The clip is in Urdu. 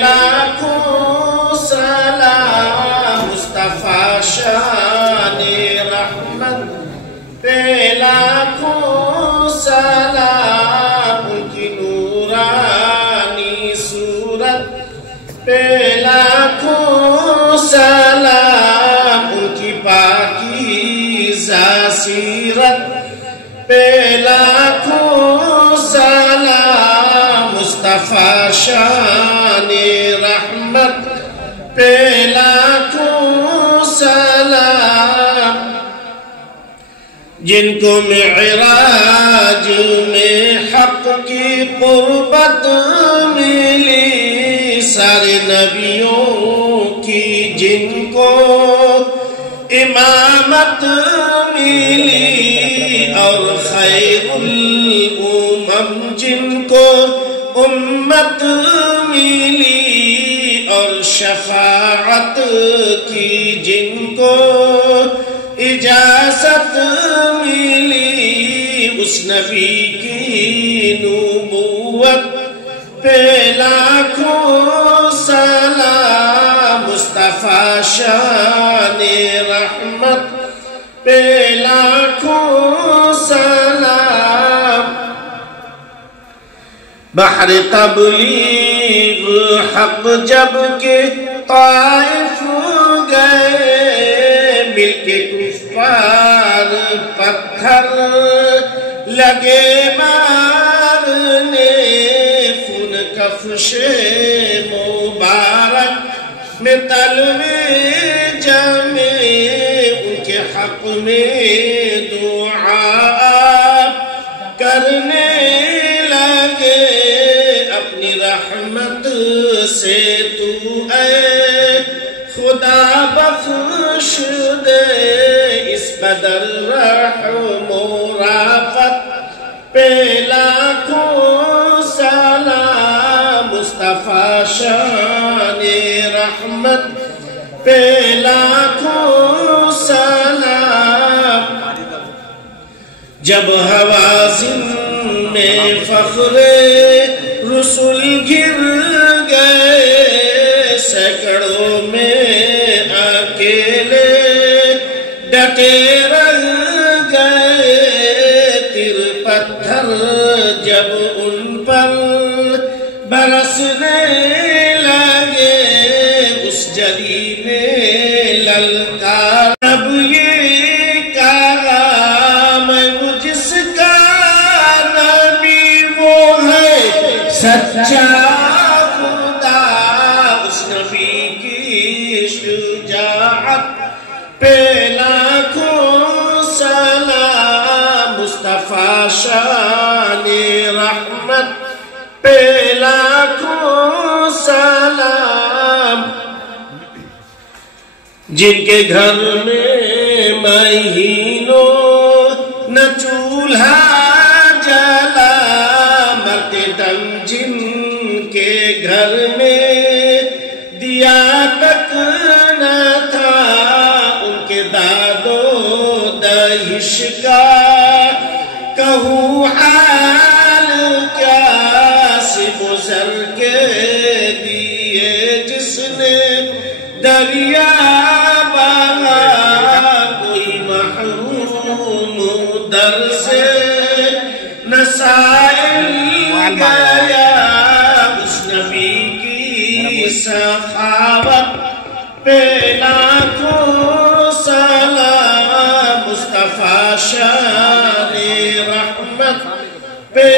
لاکھوں سلام مصطفیٰ شان رحمت پہ لاکھوں سلام ان کی نورانی صورت پہ لاکھوں سلام ان کی پاکیزہ سیرت پہ لاکھوں سلام مصطفیٰ شان رحمت پہ لاکھوں سلام جن کو معراج میں حق کی قربت ملی سارے نبیوں کی جن کو امامت ملی اور خیر الامم جن کو امت ملی اور شفاعت کی جن کو اجازت ملی اس نبی کی نبوت پہ لاکھوں سلام مصطفیٰ شان رحمت پہ لاکھوں سلام بحر تبلیغ حق جب کہ طائف گئے مل کے کفار پتھر لگے مارنے خون کفش مبارک میں تلوے جمے ان کے حق میں دعا کرنے لگے اپنی رحمت سے تو اے خدا بخش دے اس قدر رحم و رافت پہ لاکھوں سلام مصطفیٰ شان رحمت پہ لاکھوں سلام جب حوازن میں فخر رسول گر گئے سینکڑوں میں اکیلے ڈٹے رہ گئے تیر پتھر جب ان پر برسنے لگے اس جلی نے للکار اب یہ کہا میں جس کا نبی وہ ہے سچا خدا اس نبی کی شجاعت پہ لاکھوں سلام مصطفیٰ شان رحمت پہ لاکھوں سلام جن کے گھر میں مہینوں نہ چولہا جلا مرتے دم جن کے گھر میں دیا تک نہ تھا ان کے داد و دہش کا کہوں حال کیا سے گزر کے دیے جس نے دریا بہا کوئی محروم در سے نہ سائل گیا اس نبی کی سخاوت پہ لاکھوں سلام مصطفیٰ شان رحمت پہ